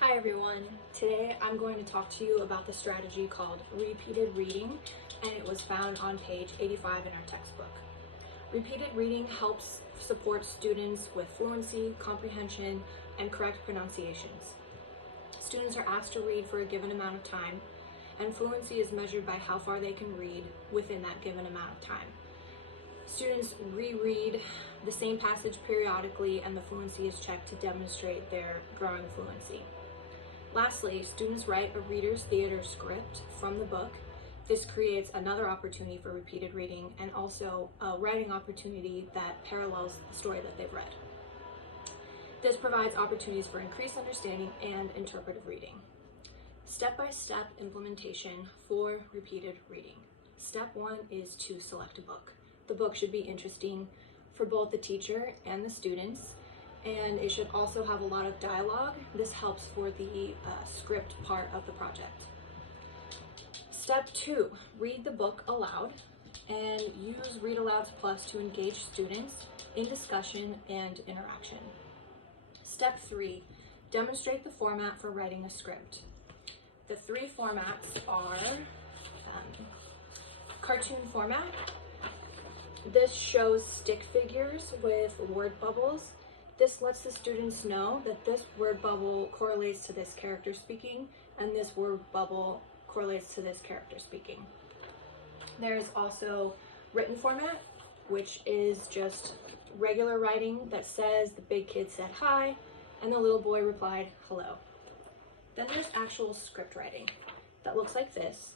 Hi everyone. Today I'm going to talk to you about the strategy called repeated reading, and it was found on page 85 in our textbook. Repeated reading helps support students with fluency, comprehension, and correct pronunciations. Students are asked to read for a given amount of time, and fluency is measured by how far they can read within that given amount of time. Students reread the same passage periodically, and the fluency is checked to demonstrate their growing fluency. Lastly, students write a reader's theater script from the book. This creates another opportunity for repeated reading and also a writing opportunity that parallels the story that they've read. This provides opportunities for increased understanding and interpretive reading. Step-by-step implementation for repeated reading. Step 1 is to select a book. The book should be interesting for both the teacher and the students, and it should also have a lot of dialogue. This helps for the script part of the project. Step 2, read the book aloud and use Read Alouds Plus to engage students in discussion and interaction. Step 3, demonstrate the format for writing a script. The three formats are cartoon format. This shows stick figures with word bubbles. This lets the students know that this word bubble correlates to this character speaking, and this word bubble correlates to this character speaking. There's also written format, which is just regular writing that says the big kid said hi, and the little boy replied hello. Then there's actual script writing that looks like this,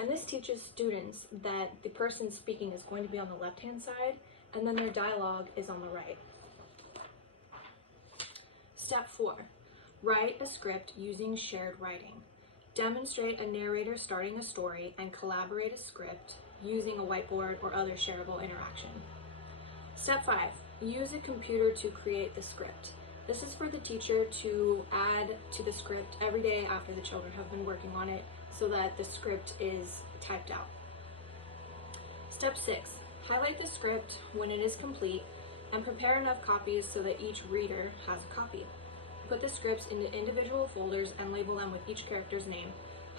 and this teaches students that the person speaking is going to be on the left-hand side, and then their dialogue is on the right. Step 4, write a script using shared writing. Demonstrate a narrator starting a story and collaborate a script using a whiteboard or other shareable interaction. Step 5, use a computer to create the script. This is for the teacher to add to the script every day after the children have been working on it so that the script is typed out. Step 6, highlight the script when it is complete and prepare enough copies so that each reader has a copy. Put the scripts into individual folders and label them with each character's name,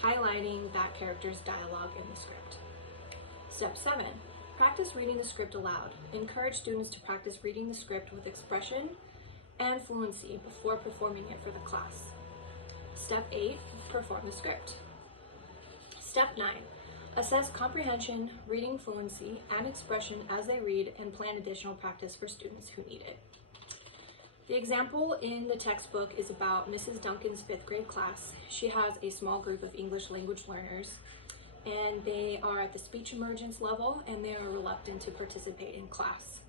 highlighting that character's dialogue in the script. Step 7, practice reading the script aloud. Encourage students to practice reading the script with expression and fluency before performing it for the class. Step 8, perform the script. Step 9, assess comprehension, reading fluency, and expression as they read and plan additional practice for students who need it. The example in the textbook is about Mrs. Duncan's 5th grade class. She has a small group of English language learners, and they are at the speech emergence level, and they are reluctant to participate in class.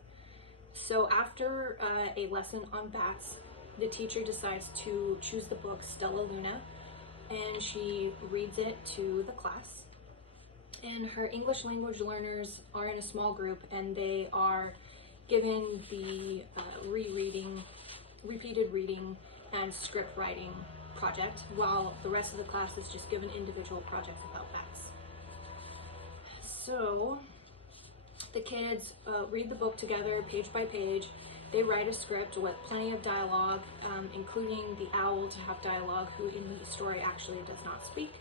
So after a lesson on bats, the teacher decides to choose the book Stellaluna, and she reads it to the class. And her English language learners are in a small group, and they are given the repeated reading and script writing project, while the rest of the class is just given individual projects about bats. So the kids read the book together, page by page. They write a script with plenty of dialogue, including the owl to have dialogue, who in the story actually does not speak.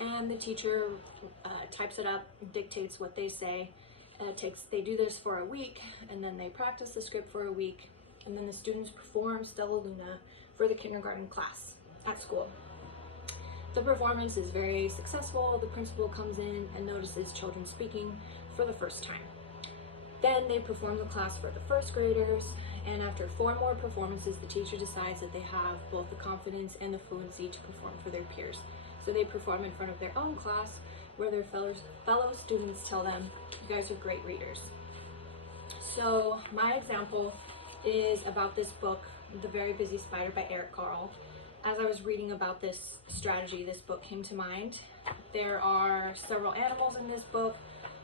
And the teacher types it up, dictates what they say. They do this for a week, and then they practice the script for a week, and then the students perform Stellaluna for the kindergarten class at school. The performance is very successful. The principal comes in and notices children speaking for the first time. Then they perform the class for the first graders, and after 4 more performances, the teacher decides that they have both the confidence and the fluency to perform for their peers. So they perform in front of their own class, where their fellow students tell them, "You guys are great readers." So my example is about this book, The Very Busy Spider by Eric Carle. As I was reading about this strategy, this book came to mind. There are several animals in this book,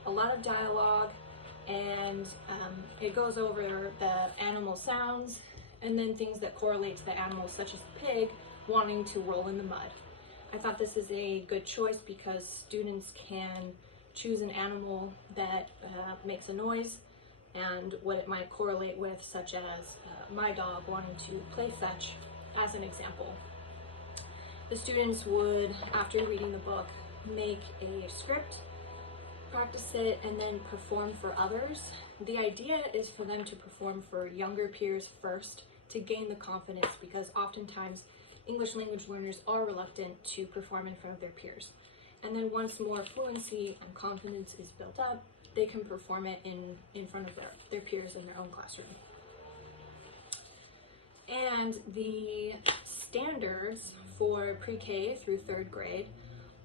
a lot of dialogue, and it goes over the animal sounds and then things that correlate to the animals, such as the pig wanting to roll in the mud. I thought this is a good choice because students can choose an animal that makes a noise and what it might correlate with, such as my dog wanting to play fetch, as an example. The students would, after reading the book, make a script, practice it, and then perform for others. The idea is for them to perform for younger peers first to gain the confidence, because oftentimes English language learners are reluctant to perform in front of their peers. And then once more fluency and confidence is built up, they can perform it in front of their peers in their own classroom. And the standards for pre-K through 3rd grade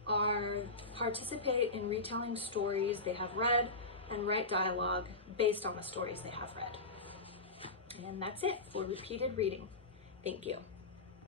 are participate in retelling stories they have read and write dialogue based on the stories they have read. And that's it for repeated reading. Thank you.